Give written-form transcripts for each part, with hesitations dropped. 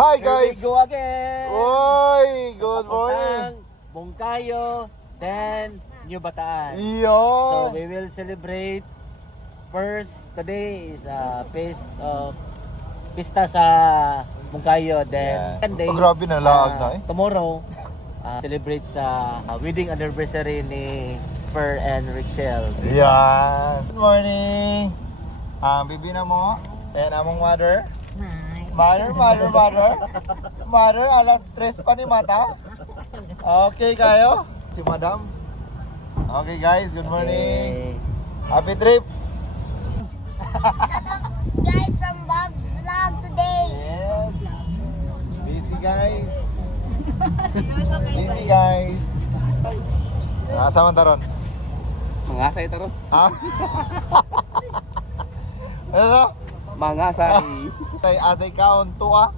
Hi guys! Here we go again! Oy! Good morning! Bungkayo, then New Bataan. So Iyon! we will celebrate first, today is a pista sa Bungkayo, then Sunday, Oh, grabe na laag na eh. tomorrow, celebrate sa wedding anniversary ni Per and Richelle. Yan! Good morning! Bibi na mo, and among mother. Mother, alas 3 pa ni mata. Okay kayo? Si madam. Okay guys, good morning. Happy trip. Guys from Bob's Vlog today. Yes. Busy guys. Busy guys. Asa man taron? Mangasay taro. Ha? Ano? Mangasay. Tay asay kaon tuwa.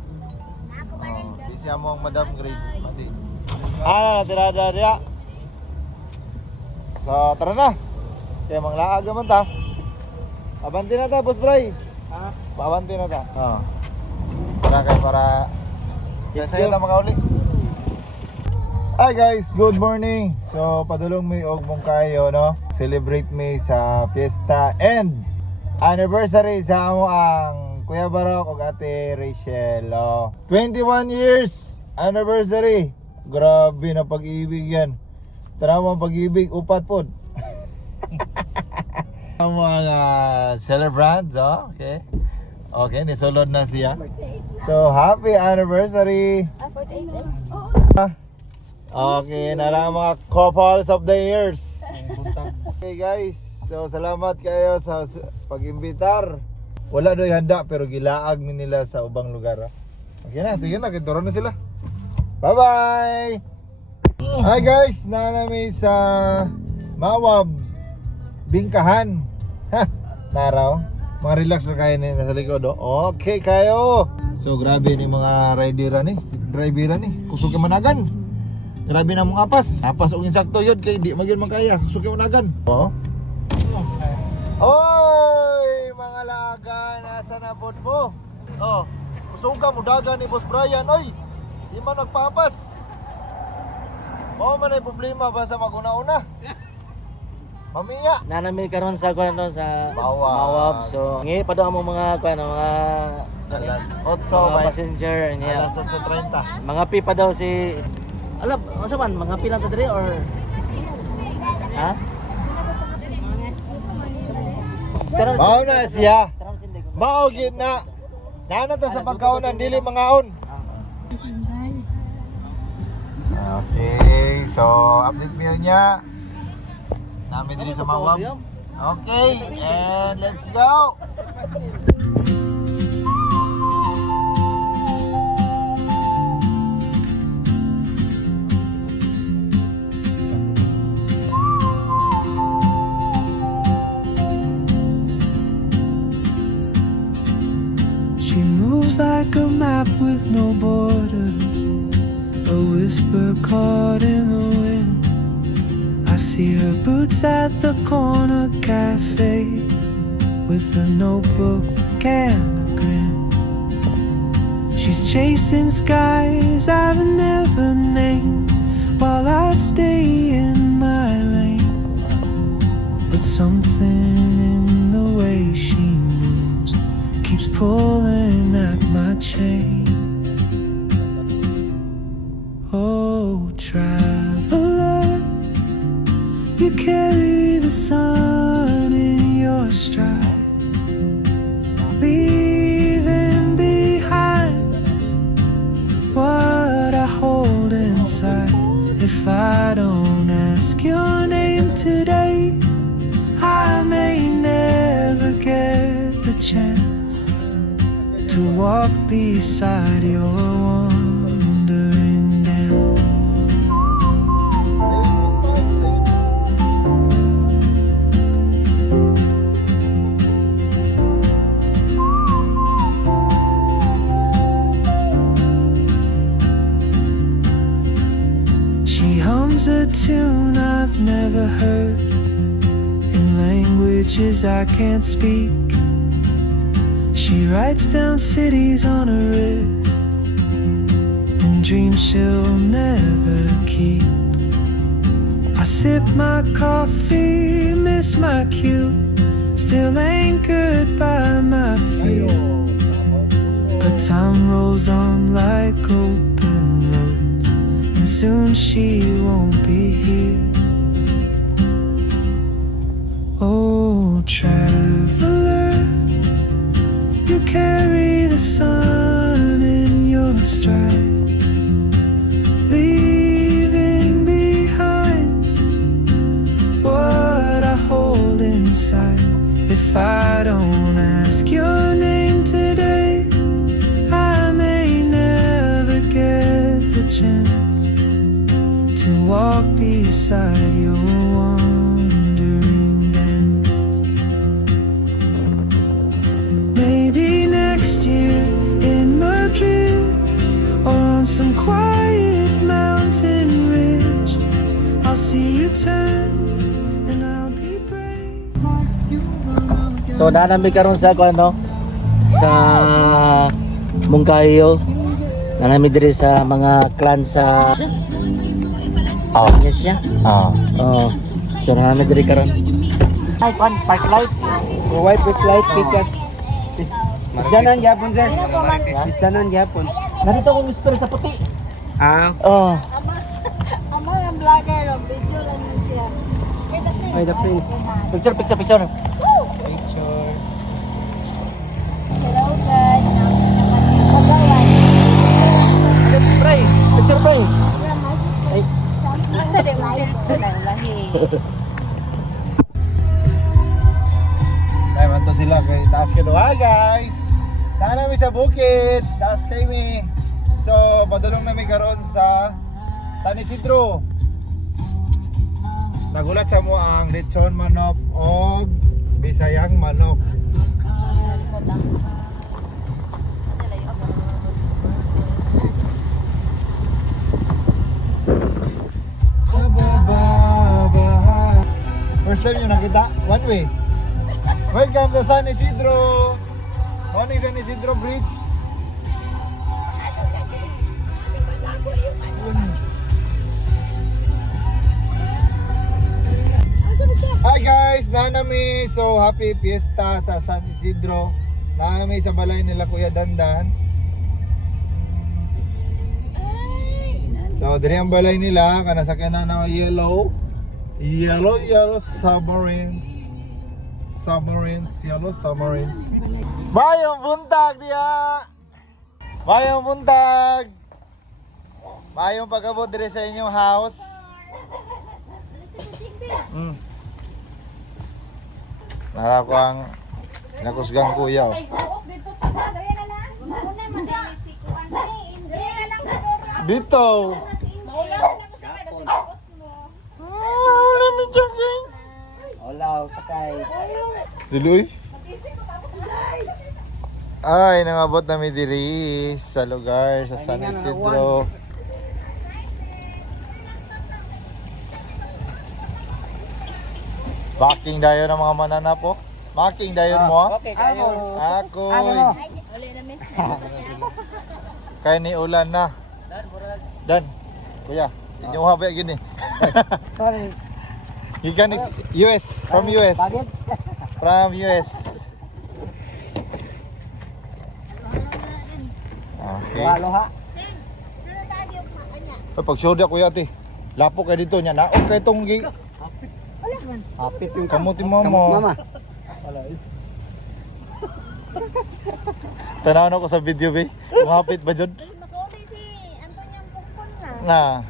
Ako ba rin? Busy mo ang Madam Grace. Mati. Tira. So, tara na. Kaya manglaag naman ta. Abanti na ta, Boss Bray. Ha? Pabanti na ta. Oo. Tara kayo para sa'yo na makauli. Hi guys, good morning. So, padulong mi og mong kayo, no? Celebrate mi sa fiesta and anniversary sa amo ang Kuya Barok ug Ate Rachel. 21 years anniversary. Grabe na pag-ibig yan. Tara mo pag-ibig, upat po. Ang mga celebrants, okay? Okay, nisulod na siya. So, happy anniversary! Okay, nara mga couples of the years. Okay guys, so salamat kayo sa pag-imbitar. Wala do'y handa pero gilaag mi nila sa ubang lugar. Okay na, sige na, kituro na sila. Bye-bye! Hi guys, nanami sa Mawab Bingkahan. Ha, naraw. Mga relax na kayo nasa likod, oh. Okay kayo. So grabe ni mga rider ni, driver ni. Kusog managan. Grabe na mong apas. Apas og insakto yun kay di magyud makaya. Kusog managan. Oh. Oy, mga laga, nasa na pod mo? Oh, kusog ka mo dagan ni Boss Brian, oy. Di man nagpapas. Mao man ay problema ba sa maguna-una? Mamiya. Nanami karon sa kuno sa Mawab. Mawab. So, ngi pa daw mo mga kuno mga Alas 8 mga passenger niya. Alas 8:30. Mga pi pa daw si alam, ano man, mga pi lang ta diri or ha? Karon Mao na siya. karon sindig. Mao gyud na. Nanata sa pagkaunan dili mangaon. Okay, so update mo niya. Namin diri sa Mawab. Okay, and let's go. She moves like a map with no borders, a whisper caught in the wind. I see her boots at the corner cafe with a notebook and a grin. She's chasing skies I've never named while I stay in my lane. But something in the way she moves keeps pulling at my chain. Oh, traveler, you carry the sun in your stride, leaving behind what I hold inside. If I don't ask your name today, I may never get the chance to walk beside your wandering dance. She hums a tune I've never heard in languages I can't speak. She writes down cities on her wrist dream she'll never keep. I sip my coffee, miss my cue, still anchored by my feet. But time rolls on like open roads, and soon she won't be here. Oh, traveler, you carry the sun in your stride, leaving behind what I hold inside. If I don't ask your name today, I may never get the chance to walk beside your wandering dance. Maybe next year in Madrid, or on some quiet mountain ridge, I'll see you turn and I'll be brave. So nanami karon sa ano sa Mungkayo. Nanami diri sa mga clan sa yes siya. Oh. So nanami diri karon. Ay kwan park light. So white with light pickup. Danan gyapon sir. Danan gyapon. Narito akong whisper sa puti. Oh. Ang mga vlogger, video lang yun siya. Ay the print. Picture. Hello guys. Pagawan. Picture pray. Ay. Sa di mo cellphone lang lahi. Dahil man to sila kay taas kayo. Hi guys! Tahan namin sa bukid. Taas kayo mi. So, padulong namin karon sa San Isidro. Nagulat sa mo ang lechon manok o Bisayang manok. First time nyo nakita? One way. Welcome to San Isidro. Morning San Isidro Bridge. Hi guys, nanami. So happy fiesta sa San Isidro. Nanami sa balay nila Kuya Dandan. So diri ang balay nila kana sa kanan na yellow submarines. Yellow submarines. Bayong buntag diya. Bayong buntag. Bayong pagabot diri sa inyong house. Nara ko ang nakusgang kuya. Oh. Dito. Wala mi jogging. Olaw sakay. Diloy. Ay, nangabot na mi diri sa lugar sa San Isidro. Backing dayon ng mga mananap po. Backing dayon mo. Okay kayo. Ako. Uli namin. Kaya ni ulan na. Dan. Kuya, inyo ba gini? Sorry. Gikan is US, from US. From US. Okay. Aloha. Pag sure dia kuya ate. Lapo kay dito nya naog kay tong Hapit yung kamuti mo mo. Tanaw ko sa video be. Mahapit ba jud? Makauli si Antonyang Pukpon na. Na.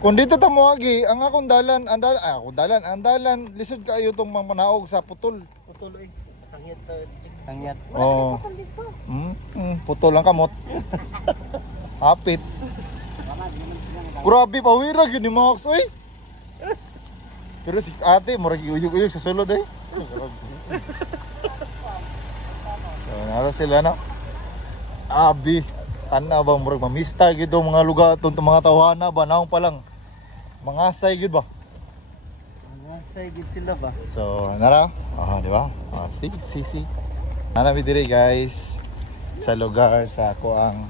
Kung dito ta mo agi, ang akong dalan, ang dalan lisod kaayo tong mga manaog sa putol. Putol eh. Sangyat. Sangyat. Oh. Putol ang kamot. Hapit. Grabe pawira gyud ni Max oy. Pero si ate murag uyog-uyog sa sulod eh. So, nara sila na. Abi, tanaw ba murag mamista gid mga lugar tong mga tawhana ba naong pa lang. Mangasay gid ba? Mangasay gid sila ba? So, nara. Di ba? Si. Nana mi diri guys sa lugar sa ako ang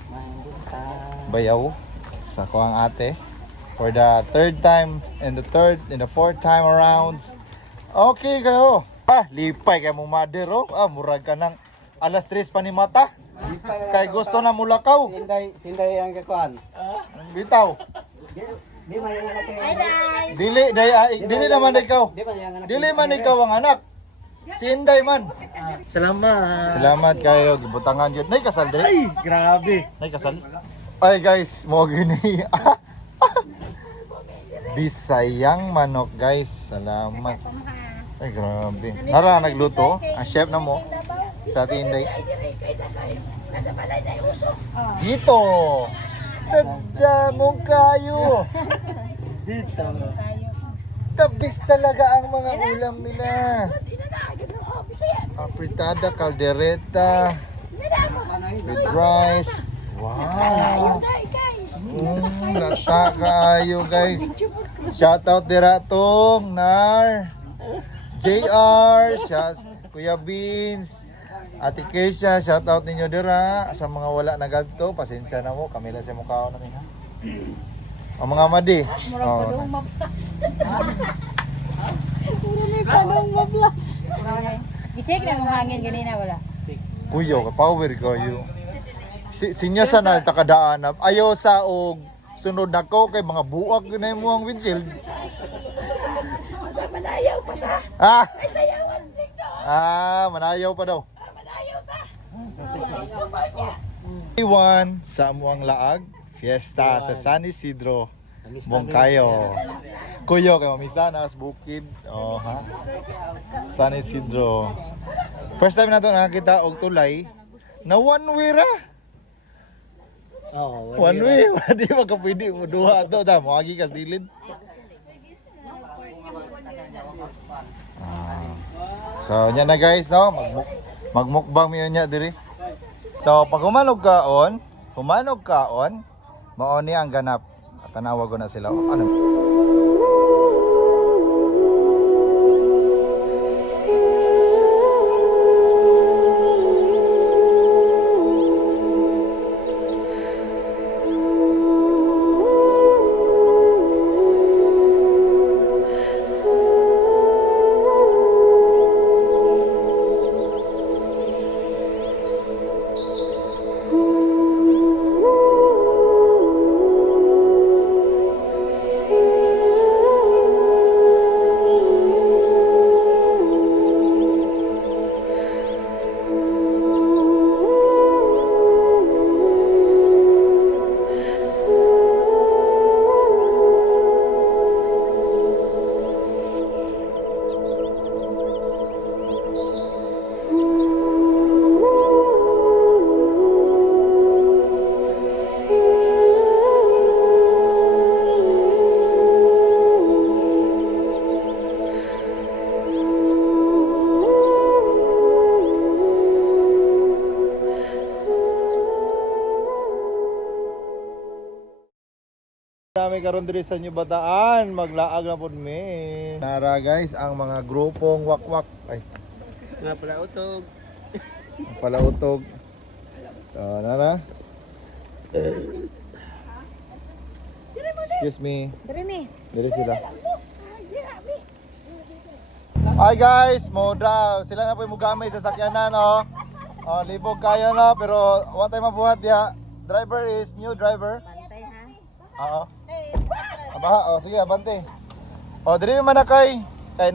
bayaw sa kuang ate for the third time and the fourth time around. Okay kayo. Lipay kay mong mother oh. Murag ka ng alas 3 pa ni mata. Kay gusto na mulakaw. Sinday ang kakuan. Bitaw. Di man yung anak Hi, guys. Dili naman ikaw. Di man yung anak. Dili man ikaw ang anak. Si Inday man. Salamat. Salamat kayo. Gibutangan yun. Nay kasal diri. Ay, grabe. Nay kasal. Ay guys, mo gini. Bisayang manok guys. Salamat. Ay grabe. Nara nagluto. Ang chef na mo. Sa Inday. Dito. Sadya mong kayo. Dito. Tabis talaga ang mga ulam nila. Apritada, caldereta, with rice. Wow. Lata kayo guys. Shoutout dira tong Nar, JR, Kuya Beans, Ate Keisha, shoutout ninyo dira. Sa mga wala na gadto, pasensya na mo. Kami lang sa mukha ko namin ha. Ang mga madi. Oh. I-check na mong hangin ganina wala. Kuyo, power kayo. Sinya sa na takadaan. Ayaw sa og sunod nako kay mga buwag na mo ang windshield. Manayaw pa ta. Ah, Ay sayawan dito. manayaw pa daw. Manayaw ta. Iwan sa amuang laag, fiesta sa San Isidro, Bongkayo. Kuyo kay Mamisanas, Bukid. Oh, ha. San Isidro. First time na to nakakita og tulay na one way ra. Oh, One way, di makapwede mo duha to ta mo agi kas dilid. So, nya na guys, no? Magmukbang mi nya diri. So, pag humanog kaon, mao ni ang ganap. Tanawa ko na sila. Oh, ano? Kami karon diri sa New Bataan, maglaag na pud mi. Nara guys ang mga grupong wakwak. Ay, Nga pala utog. ang palautog. So, nara. Excuse me. Diri ni. Diri sila. Hi guys, moda. Sila na po yung gamit sa sakyanan, oh. Oh, libog kayo na, pero wa tayo mabuhat diha. Driver is new driver. Bantay ha. Oo. Abaha, oh sige, abante. Oh, diri man na kay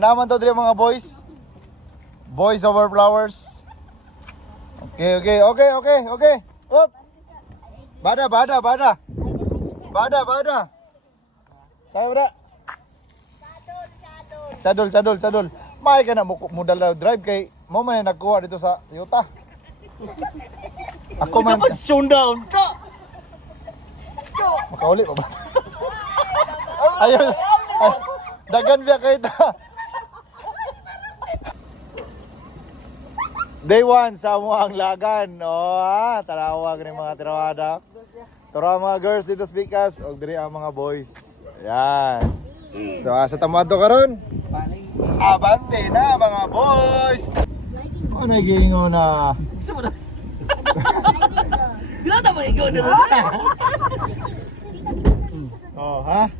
naman to diri mga boys. Boys over flowers. Okay. Up. Bada. Tayo bada. Sadol. May ka na mudal na drive kay mo man na nagkuha dito sa Toyota. Ako man. Showdown ka. Makauli pa ba? Ayun. Ay, dagan biya kay ta. Day 1 sa ang lagan. Oh, tarawag ni mga tirawada. Tara mga girls dito sa Bikas og diri ang mga boys. Yan. So sa tamado karon. Abante na mga boys. Ano gingo na? Dilata mo ikaw na rin. Oh, ha?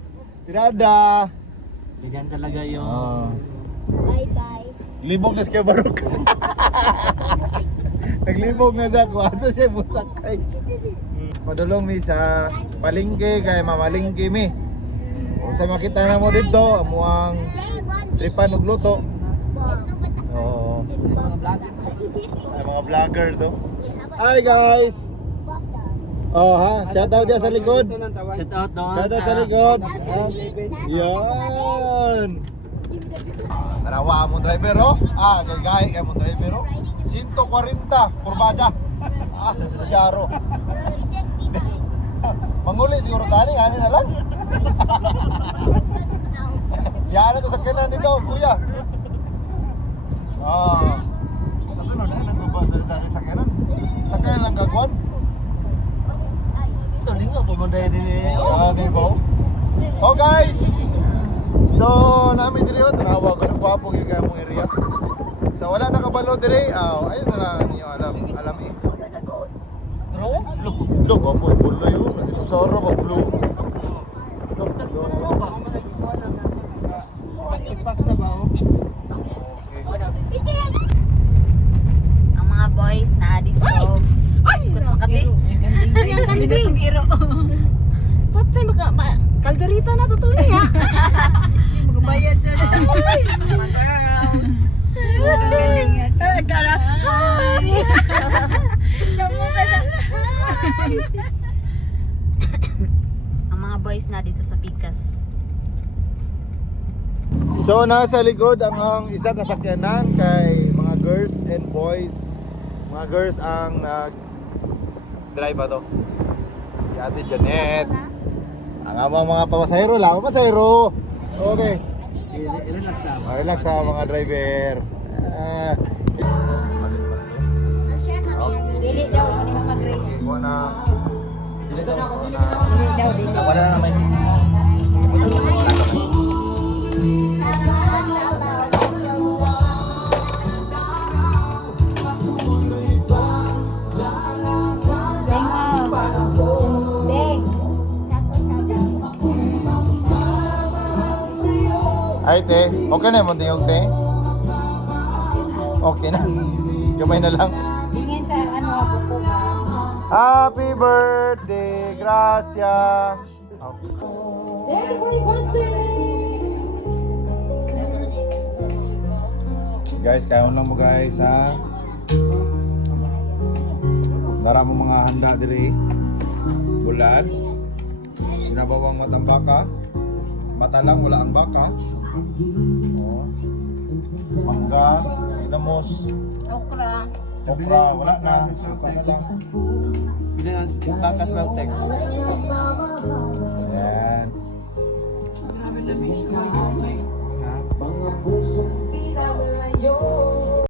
Tirada. Ganyan talaga yung... Oh. Bye-bye. Libog na siya barok. Naglibog na siya ko. Asa siya musakay. Padulong mi sa palengke kay mamalingki mi. Kung sa makita na mo dito, amuang tripan og luto. Oo. Ay, mga vloggers oh. Hi guys. Oh ha, shout out dia sa likod. Shout out doon. Shout out sa likod. Yan. Tarawa mo driver oh. Gagay kay mo driver oh. 140 kurbada. Syaro. Manguli siguro tani, ani na lang. Yan to sa kanan dito, kuya. Kasunod na nagbabasa dali sa kanan. Sa kanan lang kagwan. Ito, linggo po mo dahil din. Di ba? Oh guys. So, namin diri tanawa ko ng gwapo gyud kay among area. So wala na kabalo diri. Ayun na lang niyo alam eh. Bro? Look, gwapo bulo yun. Soro ba blue? Ipak na ba? Ang mga boys na dito. Biskut Makati. Ang kanding. Patay, kalderita na totoo niya. Magbayad siya. Mga girls. Ang galing nga. Kala. Ang mga boys na dito sa Pikas. So nasa likod ang isa kasakyanan kay mga girls and boys. Mga girls ang nag-drive to. Si Ate Janet. Ang amang mga pasahero lang, pasahero. Okay. Relax sa. Relax sa mga driver. Dili daw ni Mama Grace. Muna. Dili daw dili. Wala na naman. Ay te, okay na yung tingog te? Okay na. Gamay na lang. Tingin sa ano buko ba? Happy birthday, Gracia. Guys, kayon lang mo guys ha. Para mo mga handa diri. Bulad. Sinabawang matang baka. Mata lang, wala ang baka. Oh. Mangga, inamos, Okra. okra, wala na. Suka na lang. Pili ng bakas lang tek. Ayan.